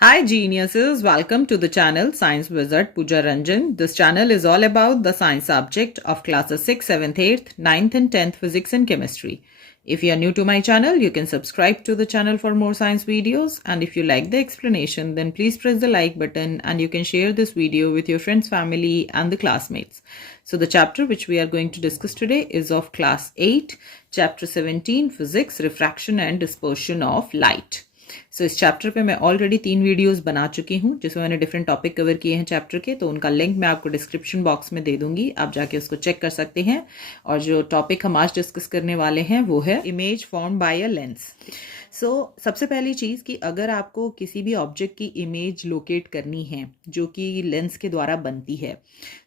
Hi geniuses, welcome to the channel Science Wizard Pooja Ranjan. This channel is all about the science subject of classes 6th, 7th, 8th, 9th and 10th physics and chemistry. If you are new to my channel, you can subscribe to the channel for more science videos, and if you like the explanation, then please press the like button and you can share this video with your friends, family and the classmates. So the chapter which we are going to discuss today is of class 8, chapter 17, physics, refraction and dispersion of light. इस chapter पे मैं already 3 videos बना चुकी हूँ जिसमें मैंने different topic cover किए हैं चैप्टर के, तो उनका लिंक मैं आपको डिस्क्रिप्शन बॉक्स में दे दूंगी, आप जाके उसको चेक कर सकते हैं। और जो टॉपिक हम आज डिस्कस करने वाले हैं वो है image form bye a lens. सबसे पहली चीज़ कि अगर आपको किसी भी ऑब्जेक्ट की इमेज लोकेट करनी है जो कि लेंस के द्वारा बनती है,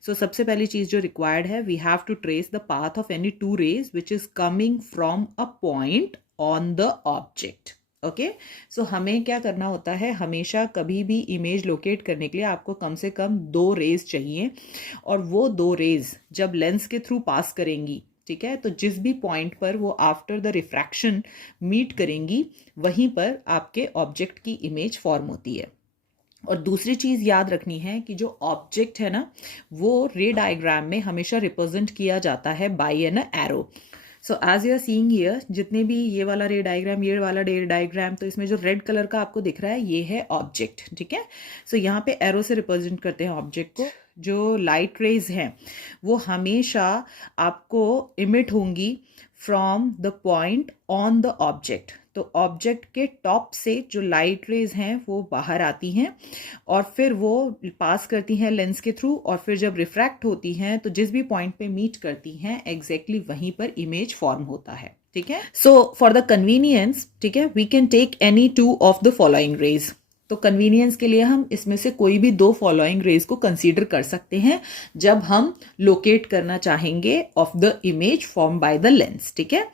सबसे पहली चीज़ जो रिक्वायर्ड है, we have to trace the path of any two rays which is coming from a point on the object. Okay, so हमें क्या करना होता है, हमेशा कभी भी इमेज लोकेट करने के लिए आपको कम से कम 2 रेज चाहिए, और वो 2 रेज जब लेंस के थ्रू पास करेंगी, ठीक है, तो जिस भी पॉइंट पर वो आफ्टर द रिफ्रैक्शन मीट करेंगी वहीं पर आपके ऑब्जेक्ट की इमेज फॉर्म होती है। और दूसरी चीज़ याद रखनी है कि जो ऑब्जेक्ट है ना, वो रे डायग्राम में हमेशा रिप्रेजेंट किया जाता है by an arrow. So as you are seeing here, जितने भी ये वाला रे डायग्राम, ये वाला रे डायग्राम, तो इसमें जो रेड कलर का आपको दिख रहा है ये है ऑब्जेक्ट, ठीक है। यहाँ पे एरो से रिप्रेजेंट करते हैं ऑब्जेक्ट को। जो लाइट रेज हैं वो हमेशा आपको इमिट होंगी from the point on the object. तो ऑब्जेक्ट के टॉप से जो लाइट रेज हैं वो बाहर आती हैं और फिर वो पास करती हैं लेंस के थ्रू, और फिर जब रिफ्रैक्ट होती हैं तो जिस भी पॉइंट पे मीट करती हैं एग्जैक्टली वहीं पर इमेज फॉर्म होता है, ठीक है। फॉर द कन्वीनियंस, ठीक है, we can take any 2 of the following rays. तो कन्वीनियंस के लिए हम इसमें से कोई भी 2 फॉलोइंग रेज को कंसीडर कर सकते हैं जब हम लोकेट करना चाहेंगे of the image form by the lens, ठीक है।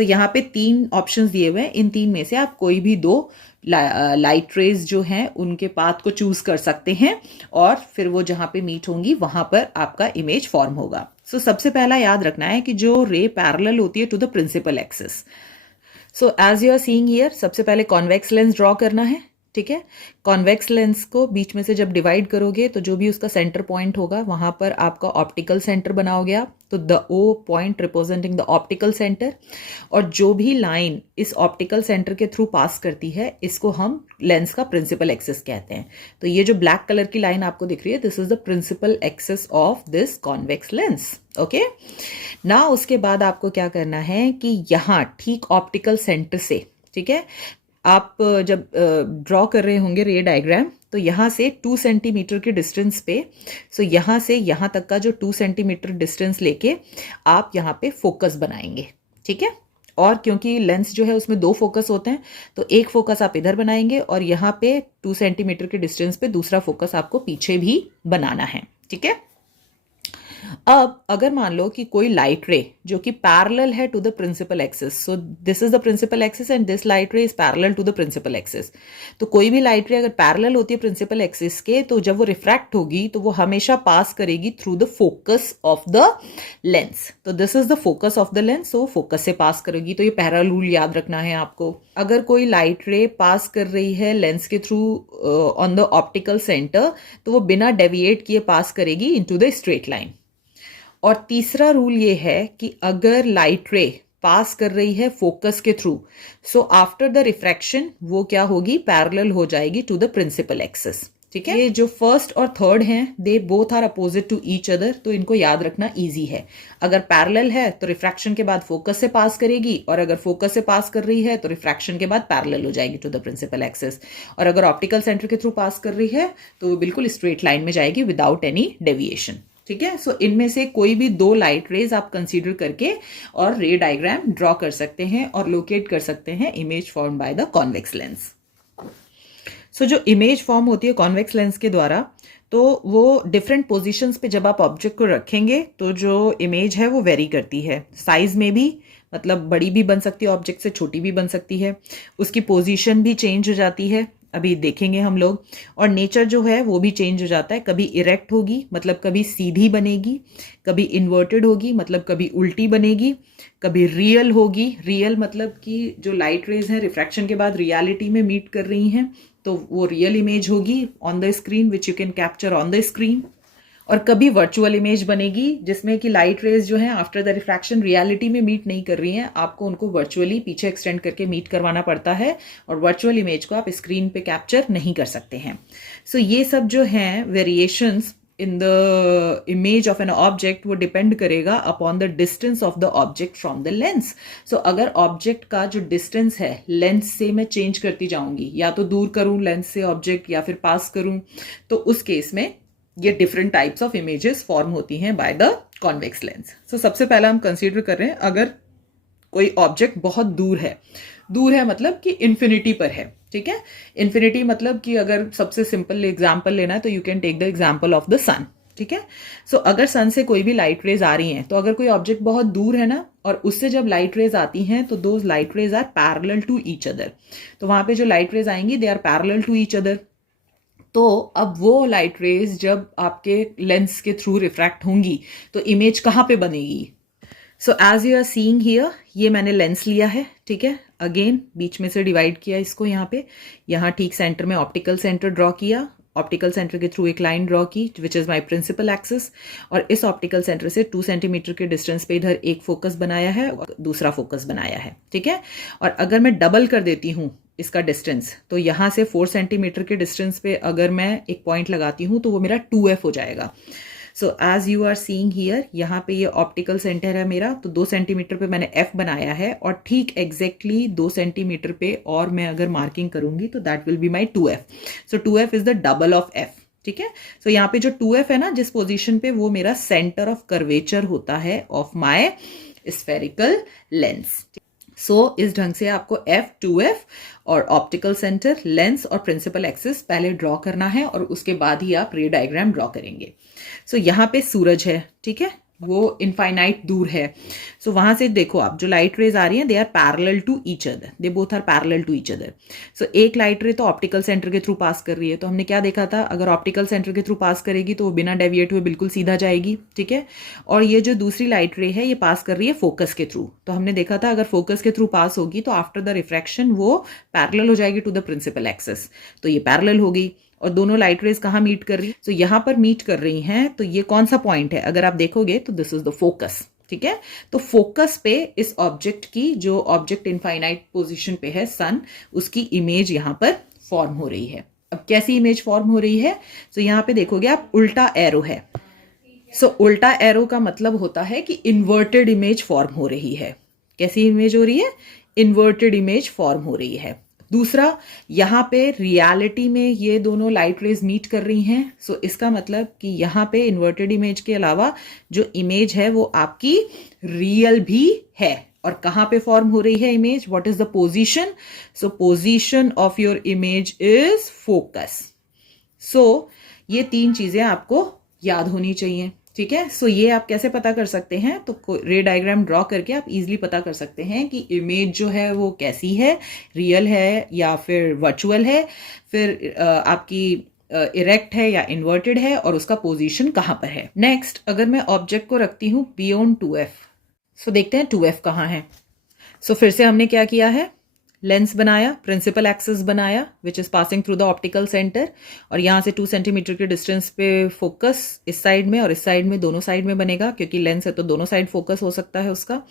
यहाँ पे 3 ऑप्शंस दिए हुए हैं, इन 3 में से आप कोई भी 2 लाइट रेज जो हैं उनके पाथ को चूज कर सकते हैं और फिर वो जहां पे मीट होंगी वहां पर आपका इमेज फॉर्म होगा। सबसे पहला याद रखना है कि जो रे पैरेलल होती है to the principal axis. As you are seeing here, सबसे पहले कॉन्वेक्स लेंस ड्रॉ करना है, ठीक है। कॉन्वेक्स लेंस को बीच में से जब डिवाइड करोगे तो जो भी उसका सेंटर पॉइंट होगा वहां पर आपका ऑप्टिकल सेंटर बना हो गया, तो the O point representing the optical centre. और जो भी लाइन इस ऑप्टिकल सेंटर के थ्रू पास करती है इसको हम लेंस का प्रिंसिपल एक्सिस कहते हैं। तो ये जो ब्लैक कलर की लाइन आपको दिख रही है, this is the principal axis of this convex lens. Okay, ना उसके बाद आपको क्या करना है कि यहाँ ठीक ऑप्टिकल सेंटर से, ठीक है, आप जब ड्रॉ कर रहे होंगे रे डायग्राम, तो यहाँ से 2 सेंटीमीटर के डिस्टेंस पे, यहाँ से यहाँ तक का जो 2 सेंटीमीटर डिस्टेंस लेके आप यहाँ पे फोकस बनाएंगे, ठीक है। और क्योंकि लेंस जो है उसमें 2 फोकस होते हैं, तो एक फोकस आप इधर बनाएंगे और यहाँ पे 2 सेंटीमीटर के डिस्टेंस पे दूसरा फोकस आपको पीछे भी बनाना है, ठीक है। अब अगर मान लो कि कोई लाइट रे जो कि पैरेलल है to the principal axis, so this is the principal axis and this light ray is parallel to the principal axis. तो कोई भी लाइट रे अगर पैरेलल होती है प्रिंसिपल एक्सिस के, तो जब वो रिफ्रैक्ट होगी तो वो हमेशा पास करेगी through the focus of the lens. तो this is the focus of the lens, so focus से पास करेगी। तो ये पहला रूल याद रखना है आपको। अगर कोई लाइट रे पास कर रही है लेंस के through on the optical centre, तो वो बिना डेविएट किए पास करेगी इनटू द स्ट्रेट लाइन। और तीसरा रूल ये है कि अगर लाइट रे पास कर रही है फोकस के through, so after the refraction वो क्या होगी, पैरेलल हो जाएगी टू द प्रिंसिपल एक्सिस, ठीक है। ये जो फर्स्ट और थर्ड हैं, they both are opposite to each other, तो इनको याद रखना इजी है। अगर पैरेलल है तो रिफ्रैक्शन के बाद फोकस से पास करेगी, और अगर फोकस से पास कर रही है तो रिफ्रैक्शन के बाद पैरेलल हो जाएगी टू द प्रिंसिपल एक्सिस। और अगर ऑप्टिकल सेंटर के थ्रू पास कर रही है तो वो बिल्कुल स्ट्रेट लाइन में जाएगी विदाउट एनी डेविएशन, ठीक है। इनमें से कोई भी 2 लाइट रेज आप कंसीडर करके और रे डायग्राम ड्रॉ कर सकते हैं और लोकेट कर सकते हैं image form by the convex lens. जो इमेज फॉर्म होती है कॉन्वेक्स लेंस के द्वारा, तो वो डिफरेंट पोजीशंस पे जब आप ऑब्जेक्ट को रखेंगे तो जो इमेज है वो वेरी करती है। साइज में भी, मतलब बड़ी भी बन सकती है ऑब्जेक्ट से, छोटी भी बन सकती है। उसकी पोजीशन भी चेंज हो जाती है, अभी देखेंगे हम लोग। और नेचर जो है वो भी चेंज हो जाता है, कभी इरेक्ट होगी मतलब कभी सीधी बनेगी, कभी इन्वर्टेड होगी मतलब कभी उल्टी बनेगी, कभी रियल होगी, रियल मतलब कि जो लाइट रेज हैं रिफ्रैक्शन के बाद रियलिटी में मीट कर रही हैं, तो वो रियल इमेज होगी on the screen which you can capture on the screen. और कभी वर्चुअल इमेज बनेगी जिसमें कि लाइट रेज जो है आफ्टर द रिफ्रैक्शन रियलिटी में मीट नहीं कर रही हैं, आपको उनको वर्चुअली पीछे एक्सटेंड करके मीट करवाना पड़ता है और वर्चुअल इमेज को आप स्क्रीन पे कैप्चर नहीं कर सकते हैं। सो ये सब जो हैं variations in the image of an object वो डिपेंड करेगा upon the distance of the object from the lens. So अगर ऑब्जेक्ट का जो डिस्टेंस है लेंस से मैं चेंज करती जाऊंगी, या तो दूर करूं लेंस से ऑब्जेक्ट या फिर पास करूं, तो उस केस में ये different types of images form होती हैं बाय द कॉन्वेक्स लेंस। सो सबसे पहला हम कंसीडर कर रहे हैं अगर कोई ऑब्जेक्ट बहुत दूर है मतलब कि इन्फिनिटी पर है, ठीक है। इन्फिनिटी मतलब कि अगर सबसे सिंपल एग्जांपल लेना है तो you can take the example of the sun, ठीक है। सो अगर सन से कोई भी लाइट रेज आ रही हैं, तो अगर कोई ऑब्जेक्ट बहुत दूर है ना और उससे जब लाइट रेज आती हैं तो those light rays are parallel to each other. तो वहां पे जो लाइट रेज आएंगी they are parallel to each other. तो अब वो लाइट रेज जब आपके लेंस के थ्रू रिफ्रैक्ट होंगी तो इमेज कहाँ पे बनेगी। So as you are seeing here, ये मैंने लेंस लिया है, ठीक है। अगेन बीच में से डिवाइड किया इसको, यहाँ पे यहाँ ठीक सेंटर में ऑप्टिकल सेंटर ड्रॉ किया, ऑप्टिकल सेंटर के थ्रू एक लाइन ड्रॉ की which is my principal axis, और इस ऑप्टिकल सेंटर से 2 सेंटीमीटर के डिस्टेंस पे इधर एक फोकस बनाया है और दूसरा फोकस बनाया है, ठीक है। और अगर मैं डबल कर देती हूँ इसका डिस्टेंस, तो यहाँ से 4 सेंटीमीटर के डिस्टेंस पे अगर मैं एक पॉइंट लगाती हूँ तो वो मेरा 2f हो जाएगा। So as you are seeing here, यहाँ पे ये ऑप्टिकल सेंटर है मेरा, तो 2 सेंटीमीटर पे मैंने f बनाया है और ठीक एग्जैक्टली 2 सेंटीमीटर पे और मैं अगर मार्किंग करूंगी तो that will be my 2f। So 2f is the double of f, ठीक है। सो यहाँ पे जो 2f है ना जिस पोजीशन पे, वो मेरा सेंटर ऑफ कर्वेचर होता है ऑफ माई स्फेरिकल लेंस। सो इस ढंग से आपको f, 2f और ऑप्टिकल सेंटर, लेंस और प्रिंसिपल एक्सिस पहले ड्रॉ करना है और उसके बाद ही आप रे डायग्राम ड्रॉ करेंगे। सो यहाँ पे सूरज है, ठीक है, वो इनफाइनाइट दूर है। सो वहां से देखो आप, जो लाइट रेज आ रही हैं they are parallel to each other, they both are parallel to each other. So एक लाइट रे तो ऑप्टिकल सेंटर के थ्रू पास कर रही है, तो हमने क्या देखा था, अगर ऑप्टिकल सेंटर के थ्रू पास करेगी तो वो बिना डेविएट हुए बिल्कुल सीधा जाएगी, ठीक है। और ये जो दूसरी लाइट रे है ये पास कर रही है फोकस के थ्रू, तो हमने देखा था अगर फोकस के थ्रू पास होगी तो आफ्टर द रिफ्रैक्शन वो पैरेलल हो जाएगी टू द प्रिंसिपल एक्सिस, तो ये पैरेलल हो गई। और दोनों लाइट रेज कहाँ मीट कर रही है, तो यहाँ पर मीट कर रही हैं। तो ये कौन सा पॉइंट है, अगर आप देखोगे तो दिस इज द फोकस, ठीक है। तो फोकस पे इस ऑब्जेक्ट की, जो ऑब्जेक्ट इनफाइनाइट पोजीशन पे है सन, उसकी इमेज यहाँ पर फॉर्म हो रही है। अब कैसी इमेज फॉर्म हो रही है, तो यहाँ पे देखोगे आप उल्टा एरो है। सो उल्टा एरो का मतलब होता है कि इन्वर्टेड इमेज फॉर्म हो रही है। कैसी इमेज हो रही है, इन्वर्टेड इमेज फॉर्म हो रही है। दूसरा, यहाँ पे रियलिटी में ये दोनों लाइट रेज मीट कर रही हैं। सो इसका मतलब कि यहाँ पे इन्वर्टेड इमेज के अलावा जो इमेज है वो आपकी रियल भी है। और कहाँ पे फॉर्म हो रही है image, what is the position, so position of your image is focus. So ये 3 चीजें आपको याद होनी चाहिए, ठीक है। सो ये आप कैसे पता कर सकते हैं, तो रे डायग्राम ड्रॉ करके आप इजीली पता कर सकते हैं कि इमेज जो है वो कैसी है, रियल है या फिर वर्चुअल है, फिर आपकी इरेक्ट है या इन्वर्टेड है, और उसका पोजीशन कहाँ पर है। नेक्स्ट, अगर मैं ऑब्जेक्ट को रखती हूँ बियॉन्ड 2f, सो देखते हैं 2f कहाँ है। सो फिर से हमने क्या किया है, लेंस बनाया, प्रिंसिपल एक्सिस बनाया which is passing through the optical centre, और यहाँ से 2 सेंटीमीटर के डिस्टेंस पे फोकस इस साइड में और इस साइड में, दोनों साइड में बनेगा क्योंकि लेंस है तो दोनों साइड फोकस हो सकता है उसका।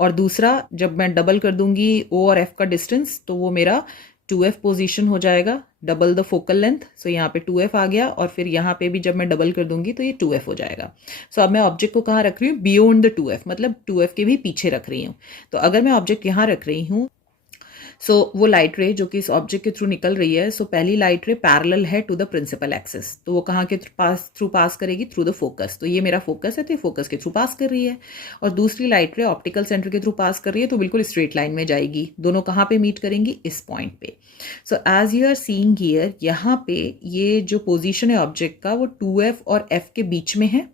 और दूसरा, जब मैं डबल कर दूंगी o और f का डिस्टेंस, तो वो मेरा 2f पोजीशन हो जाएगा, डबल द फोकल लेंथ। सो यहाँ पे 2f आ गया, और फिर यहाँ पे भी जब मैं डबल कर दूंगी तो ये 2f हो जाएगा। सो अब मैं ऑब्जेक्ट को कहाँ रख रही हूँ, बियॉन्ड द 2f, मतलब 2f के भी पीछे रख रही हूँ। तो अगर मैं ऑब्जेक्ट यहाँ रख रही हूँ, सो वो लाइट रे जो कि इस ऑब्जेक्ट के थ्रू निकल रही है, सो पहली लाइट रे पैरेलल है टू द प्रिंसिपल एक्सिस, तो वो कहाँ के थ्रू पास करेगी, थ्रू द फोकस। तो ये मेरा फोकस है, तो ये फोकस के थ्रू पास कर रही है। और दूसरी लाइट रे ऑप्टिकल सेंटर के थ्रू पास कर रही है, तो बिल्कुल स्ट्रेट लाइन में जाएगी। दोनों कहाँ पे मीट करेंगी, इस पॉइंट पे। So as you are seeing here, यहाँ पे ये जो पोजिशन है ऑब्जेक्ट का वो 2f और f के बीच में है।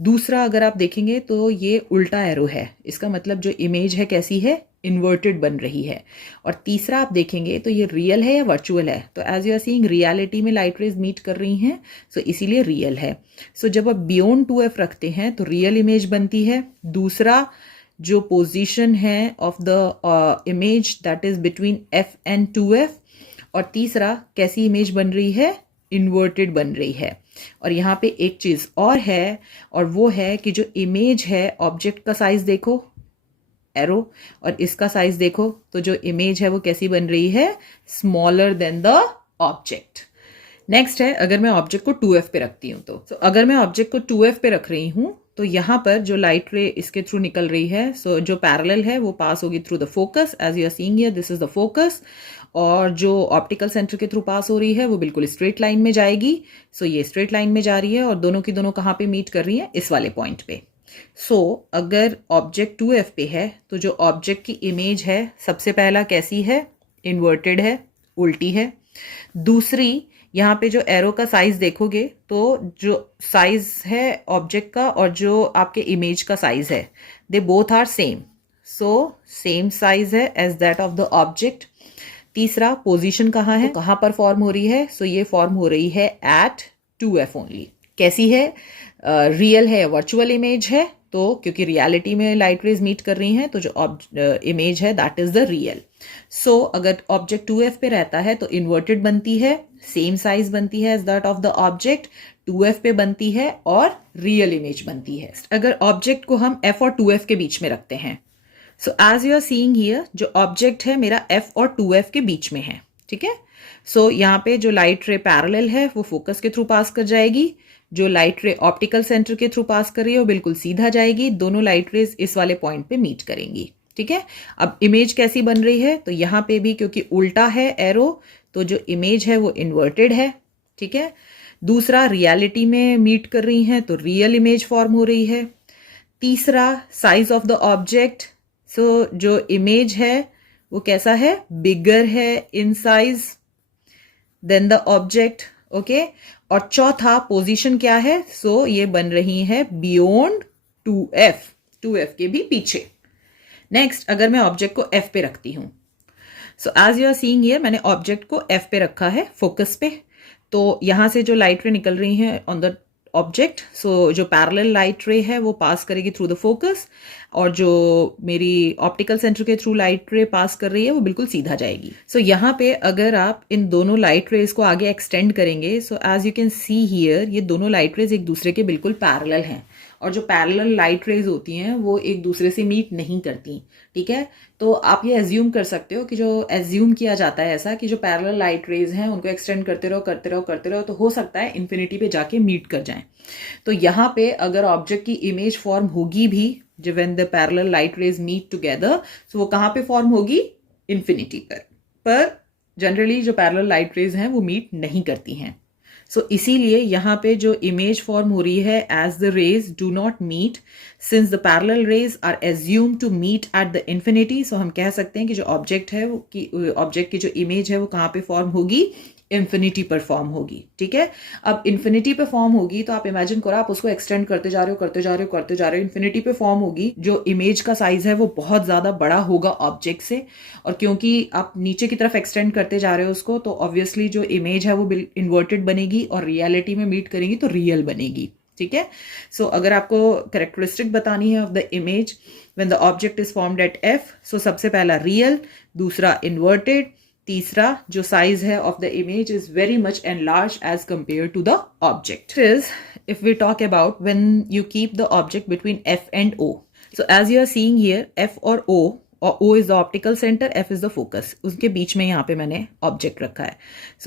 दूसरा, अगर आप देखेंगे तो ये उल्टा एरो है, इसका मतलब जो इमेज है कैसी है, इन्वर्टेड बन रही है। और तीसरा आप देखेंगे तो ये रियल है या वर्चुअल है, तो as you are seeing reality में लाइट रेज मीट कर रही हैं, सो इसीलिए रियल है। सो जब आप बियॉन्ड 2f रखते हैं तो रियल इमेज बनती है। दूसरा, जो पोजीशन है of the image that is between f and 2f, और तीसरा कैसी इमेज बन रही है, इन्वर्टेड बन रही है। और यहाँ पे एक चीज और है, और वो है कि जो इमेज है, ऑब्जेक्ट का साइज देखो एरो, और इसका साइज देखो, तो जो इमेज है वो कैसी बन रही है, smaller than the object. Next है, अगर मैं ऑब्जेक्ट को 2f पे रखती हूँ तो अगर मैं ऑब्जेक्ट को 2f पे रख रही हूँ तो यहाँ पर जो लाइट रे इसके थ्रू निकल रही है, सो जो पैरेलल है वो पास होगी through the focus, as you are seeing here this is the focus, और जो ऑप्टिकल सेंटर के थ्रू पास हो रही है वो बिल्कुल स्ट्रेट लाइन में जाएगी। सो ये स्ट्रेट लाइन में जा रही है और दोनों की दोनों कहाँ पे मीट कर रही है, इस वाले पॉइंट पे। अगर ऑब्जेक्ट 2f पे है तो जो ऑब्जेक्ट की इमेज है, सबसे पहला कैसी है, इन्वर्टेड है, उल्टी है। दूसरी, यहाँ पे जो एरो का साइज देखोगे तो जो साइज है ऑब्जेक्ट का और जो आपके इमेज का साइज है, they both are same, so same size है as that of the object. तीसरा, पोजीशन कहाँ है, कहाँ पर फॉर्म हो रही है, सो ये फॉर्म हो रही है एट 2f ओनली। कैसी है, रियल है, वर्चुअल इमेज है, तो क्योंकि रियलिटी में लाइट रेज मीट कर रही हैं तो जो इमेज है दैट इज द रियल। अगर ऑब्जेक्ट 2f पे रहता है तो इन्वर्टेड बनती है, सेम साइज बनती है as that of the object, 2f पे बनती है और रियल इमेज बनती है। अगर ऑब्जेक्ट को हम f और 2f के बीच में रखते हैं, so as you are seeing here, जो ऑब्जेक्ट है मेरा f और 2f के बीच में है, ठीक है। यहाँ पे जो लाइट रे पैरेलल है वो फोकस के थ्रू पास कर जाएगी, जो लाइट रे ऑप्टिकल सेंटर के थ्रू पास कर रही है वो बिल्कुल सीधा जाएगी, दोनों लाइट रेज इस वाले पॉइंट पे मीट करेंगी, ठीक है। अब इमेज कैसी बन रही है, तो यहाँ पे भी क्योंकि उल्टा है एरो, तो जो इमेज है वो इन्वर्टेड है, ठीक है। दूसरा, रियलिटी में मीट कर रही हैं तो रियल इमेज फॉर्म हो रही है। तीसरा, साइज ऑफ द ऑब्जेक्ट, जो इमेज है वो कैसा है, बिगर है in size than the object, okay. और चौथा, पोजीशन क्या है, ये बन रही है बियॉन्ड 2f के भी पीछे। नेक्स्ट, अगर मैं ऑब्जेक्ट को f पे रखती हूं, as you are seeing here, मैंने ऑब्जेक्ट को f पे रखा है, फोकस पे, तो यहां से जो लाइट रे निकल रही है ऑन द ऑब्जेक्ट, जो पैरेलल लाइट रे है वो पास करेगी थ्रू द फोकस, और जो मेरी ऑप्टिकल सेंटर के थ्रू लाइट रे पास कर रही है वो बिल्कुल सीधा जाएगी। यहाँ पे अगर आप इन दोनों लाइट रेज को आगे एक्सटेंड करेंगे, as you can see here, ये दोनों लाइट रेज एक दूसरे के बिल्कुल पैरेलल हैं, और जो पैरेलल लाइट रेज होती हैं वो एक दूसरे से मीट नहीं करती, ठीक है। तो आप ये एज्यूम कर सकते हो कि जो एज्यूम किया जाता है ऐसा कि जो पैरेलल लाइट रेज हैं उनको एक्सटेंड करते रहो करते रहो करते रहो, तो हो सकता है इन्फिनिटी पे जाके मीट कर जाएं। तो यहाँ पे अगर ऑब्जेक्ट की इमेज फॉर्म होगी भी, जो when the parallel light rays meet together, वो कहाँ पे फॉर्म होगी, इन्फिनिटी पर जनरली जो पैरेलल लाइट रेज हैं वो मीट नहीं करती हैं। इसीलिए यहाँ पे जो इमेज फॉर्म हो रही है as the rays do not meet, since the parallel rays are assume to meet at the infinity, हम कह सकते हैं कि जो ऑब्जेक्ट है ऑब्जेक्ट की जो इमेज है वो कहाँ पे फॉर्म होगी, इन्फिनिटी पर फॉर्म होगी, ठीक है। अब इन्फिनिटी पे फॉर्म होगी तो आप इमेजिन करो, आप उसको एक्सटेंड करते जा रहे हो करते जा रहे हो करते जा रहे हो, इन्फिनिटी पे फॉर्म होगी, जो इमेज का साइज है वो बहुत ज्यादा बड़ा होगा ऑब्जेक्ट से, और क्योंकि आप नीचे की तरफ एक्सटेंड करते जा रहे हो उसको, तो ऑब्वियसली जो इमेज है वो इन्वर्टेड बनेगी और रियलिटी में मीट करेंगी तो रियल बनेगी, ठीक है। अगर आपको कैरेक्टरिस्टिक बतानी है of the image when the object is formed at f, सबसे पहला रियल, दूसरा इन्वर्टेड, तीसरा जो साइज है of the image is very much enlarge as compare to the object. If we talk about when you keep the object between f and o, as you are seeing here, f और o, और O is the optical centre, F is the focus, उसके बीच में यहाँ पे मैंने object रखा है।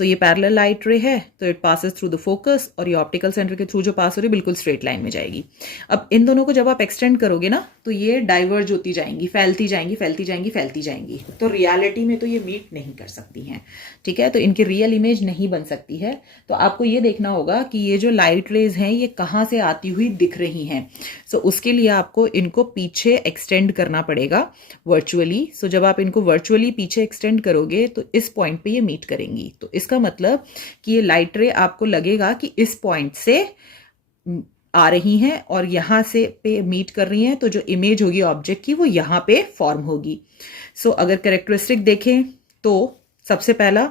ये पैरेलल लाइट रे है तो it passes through the focus, और ये ऑप्टिकल सेंटर के थ्रू जो पास हो रही है बिल्कुल स्ट्रेट लाइन में जाएगी। अब इन दोनों को जब आप एक्सटेंड करोगे ना तो ये डाइवर्ज होती जाएंगी, फैलती जाएंगी फैलती जाएंगी फैलती जाएंगी, तो रियलिटी में तो ये मीट नहीं कर सकती हैं, ठीक है। तो इनकी रियल इमेज नहीं बन सकती है। तो आपको ये देखना होगा कि ये जो लाइट रेज हैं ये कहाँ से आती हुई दिख रही हैं। उसके लिए आपको इनको पीछे एक्सटेंड करना पड़ेगा वर्चुअली। जब आप इनको वर्चुअली पीछे एक्सटेंड करोगे तो इस पॉइंट पे ये मीट करेंगी, तो इसका मतलब कि ये लाइट रे आपको लगेगा कि इस पॉइंट से आ रही हैं और यहां से पे मीट कर रही हैं, तो जो इमेज होगी ऑब्जेक्ट की वो यहां पे फॉर्म होगी। अगर कैरेक्टरिस्टिक देखें तो सबसे पहला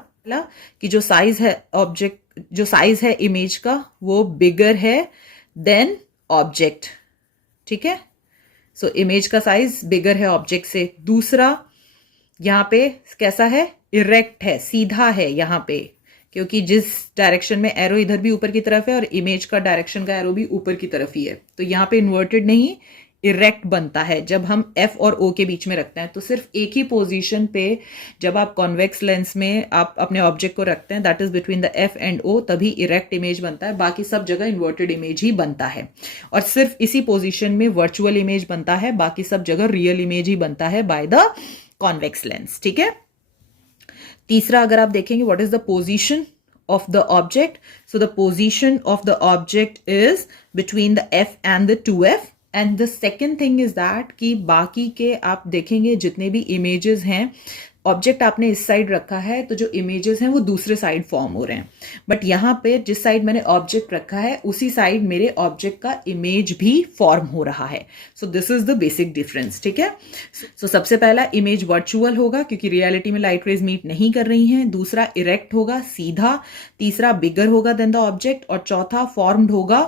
कि जो साइज है ऑब्जेक्ट, जो साइज है इमेज का वो बिगर है देन ऑब्जेक्ट, ठीक है। इमेज का साइज बिगर है ऑब्जेक्ट से। दूसरा, यहाँ पे कैसा है, इरेक्ट है, सीधा है यहाँ पे, क्योंकि जिस डायरेक्शन में एरो इधर भी ऊपर की तरफ है और इमेज का डायरेक्शन का एरो भी ऊपर की तरफ ही है, तो यहाँ पे इन्वर्टेड नहीं, इरेक्ट बनता है जब हम F और O के बीच में रखते हैं। तो सिर्फ एक ही पोजीशन पे जब आप कॉन्वेक्स लेंस में आप अपने ऑब्जेक्ट को रखते हैं, that is between the F and O, तभी इरेक्ट इमेज बनता है। बाकी सब जगह इन्वर्टेड इमेज ही बनता है, और सिर्फ इसी पोजीशन में वर्चुअल इमेज बनता है, बाकी सब जगह रियल इमेज ही बनता है बाय द कॉन्वेक्स लेंस। ठीक है। तीसरा अगर आप देखेंगे, what is the position of the object? So the position of the object is between the F and the 2F. And the second thing is that कि बाकी के आप देखेंगे जितने भी images हैं, ऑब्जेक्ट आपने इस साइड रखा है तो जो इमेजेस हैं वो दूसरे साइड फॉर्म हो रहे हैं, बट यहाँ पे जिस साइड मैंने ऑब्जेक्ट रखा है उसी साइड मेरे ऑब्जेक्ट का इमेज भी फॉर्म हो रहा है। So this is the basic difference. ठीक है। सो सबसे पहला इमेज वर्चुअल होगा क्योंकि रियलिटी में लाइट रेज मीट नहीं कर रही हैं, दूसरा इरेक्ट होगा, सीधा, तीसरा बिगर होगा देन द ऑब्जेक्ट, और चौथा फॉर्म्ड होगा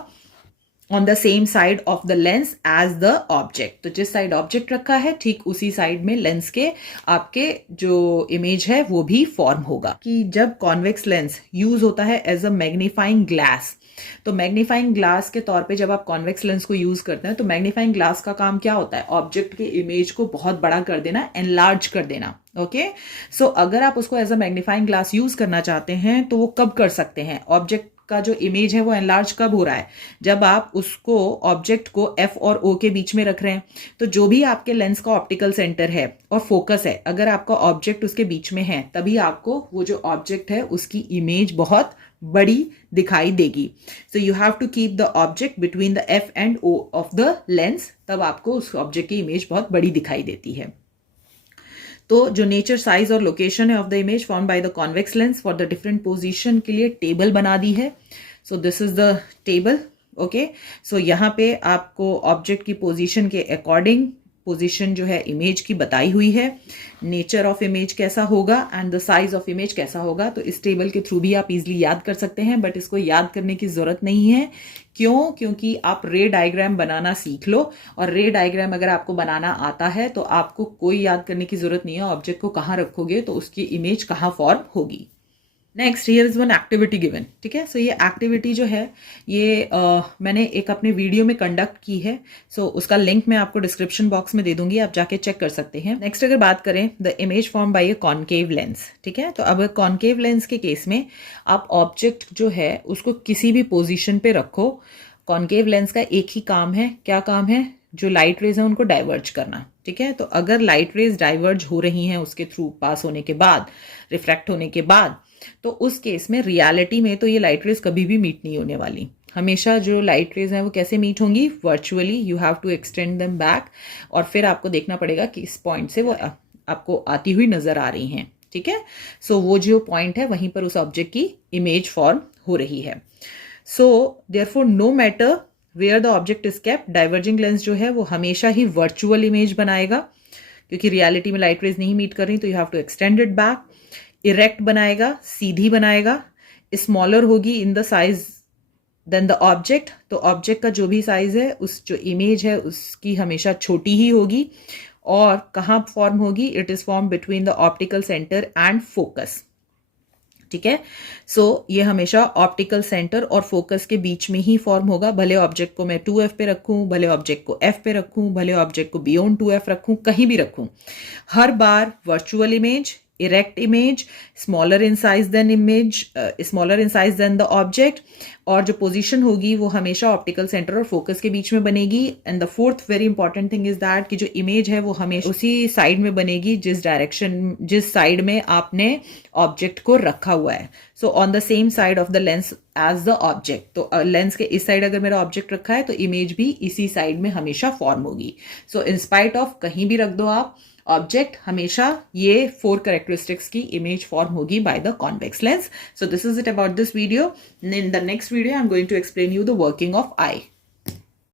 on the same side of the lens as the object. तो जिस साइड ऑब्जेक्ट रखा है ठीक उसी साइड में लेंस के आपके जो इमेज है वो भी फॉर्म होगा। कि जब कॉन्वेक्स लेंस यूज होता है एज अ मैग्नीफाइंग ग्लास, तो मैग्नीफाइंग ग्लास के तौर पे जब आप कॉन्वेक्स लेंस को यूज करते हैं तो मैग्नीफाइंग ग्लास का काम क्या होता है? ऑब्जेक्ट के इमेज को बहुत बड़ा कर देना, एनलार्ज कर देना। ओके। सो अगर आप उसको as a magnifying glass use करना चाहते हैं तो वो कब कर सकते हैं? ऑब्जेक्ट का जो इमेज है वो एनलार्ज कब हो रहा है? जब आप उसको ऑब्जेक्ट को F और O के बीच में रख रहे हैं। तो जो भी आपके लेंस का ऑप्टिकल सेंटर है और फोकस है, अगर आपका ऑब्जेक्ट उसके बीच में है तभी आपको वो जो ऑब्जेक्ट है उसकी इमेज बहुत बड़ी दिखाई देगी। So you have to keep the object between the F and O of the lens, तब आपको उस ऑब्जेक्ट की इमेज बहुत बड़ी दिखाई देती है। तो जो नेचर, साइज और लोकेशन है of the image form by the convex lens for the different position के लिए टेबल बना दी है। So this is the table. Okay. So यहाँ पे आपको ऑब्जेक्ट की पोजीशन के अकॉर्डिंग पोजीशन जो है इमेज की बताई हुई है, नेचर ऑफ इमेज कैसा होगा and the size of image कैसा होगा। तो इस टेबल के थ्रू भी आप इजीली याद कर सकते हैं, बट इसको याद करने की जरूरत नहीं है। क्यों? क्योंकि आप रे डायग्राम बनाना सीख लो, और रे डायग्राम अगर आपको बनाना आता है तो आपको कोई याद करने की जरूरत नहीं है ऑब्जेक्ट को कहाँ रखोगे तो उसकी इमेज कहाँ फॉर्म होगी। Next, here is one activity given. ठीक है। सो ये एक्टिविटी जो है ये मैंने एक अपने वीडियो में कंडक्ट की है। सो उसका लिंक मैं आपको डिस्क्रिप्शन बॉक्स में दे दूंगी, आप जाके चेक कर सकते हैं। नेक्स्ट अगर बात करें, the image form bye A concave lens. ठीक है। तो अब कॉनकेव लेंस के केस में आप ऑब्जेक्ट जो है उसको किसी भी पोजिशन पे रखो। कॉनकेव लेंस का एक ही काम है। क्या काम है? जो लाइट रेज है उनको डाइवर्ज करना। ठीक है। तो अगर लाइट रेज डाइवर्ज हो रही हैं उसके थ्रू पास होने के बाद, रिफ्रैक्ट होने के बाद, तो उस केस में रियलिटी में तो ये लाइट रेज कभी भी मीट नहीं होने वाली। हमेशा जो लाइट रेज हैं वो कैसे मीट होंगी? Virtually. You have to extend them back, और फिर आपको देखना पड़ेगा कि इस पॉइंट से वो आपको आती हुई नजर आ रही हैं। ठीक है। सो वो जो पॉइंट है वहीं पर उस ऑब्जेक्ट की इमेज फॉर्म हो रही है। So therefore no matter where the object is kept, diverging lens जो है वो हमेशा ही वर्चुअल इमेज बनाएगा, क्योंकि रियलिटी में लाइट रेज नहीं मीट कर रही तो you have to extend it back. Erect बनाएगा, सीधी बनाएगा, स्मॉलर होगी in the size than the object. तो ऑब्जेक्ट का जो भी साइज है उस जो इमेज है उसकी हमेशा छोटी ही होगी। और कहाँ फॉर्म होगी? It is form between the optical centre and focus. ठीक है। सो ये हमेशा ऑप्टिकल सेंटर और फोकस के बीच में ही फॉर्म होगा। भले ऑब्जेक्ट को मैं 2F पे रखूं, भले ऑब्जेक्ट को F पे रखूं, भले ऑब्जेक्ट को बियॉन्ड 2F रखूं, कहीं भी रखूं, हर बार virtual image, erect image, smaller in size than image, smaller in size than the object, और जो पोजीशन होगी वो हमेशा ऑप्टिकल सेंटर और फोकस के बीच में बनेगी। And the fourth very important thing is that कि जो इमेज है वो हमेशा उसी साइड में बनेगी जिस साइड में आपने ऑब्जेक्ट को रखा हुआ है। So on the same side of the lens as the object. तो लेंस के इस साइड अगर मेरा ऑब्जेक्ट रखा है तो इमेज भी इसी साइड में हमेशा फॉर्म होगी। सो इन स्पाइट ऑफ कहीं भी रख दो आप ऑब्जेक्ट, हमेशा ये 4 कैरेक्टरिस्टिक्स की इमेज फॉर्म होगी bye the convex lens. So this is it about this video. In the next video, I'm going to explain you the working of eye.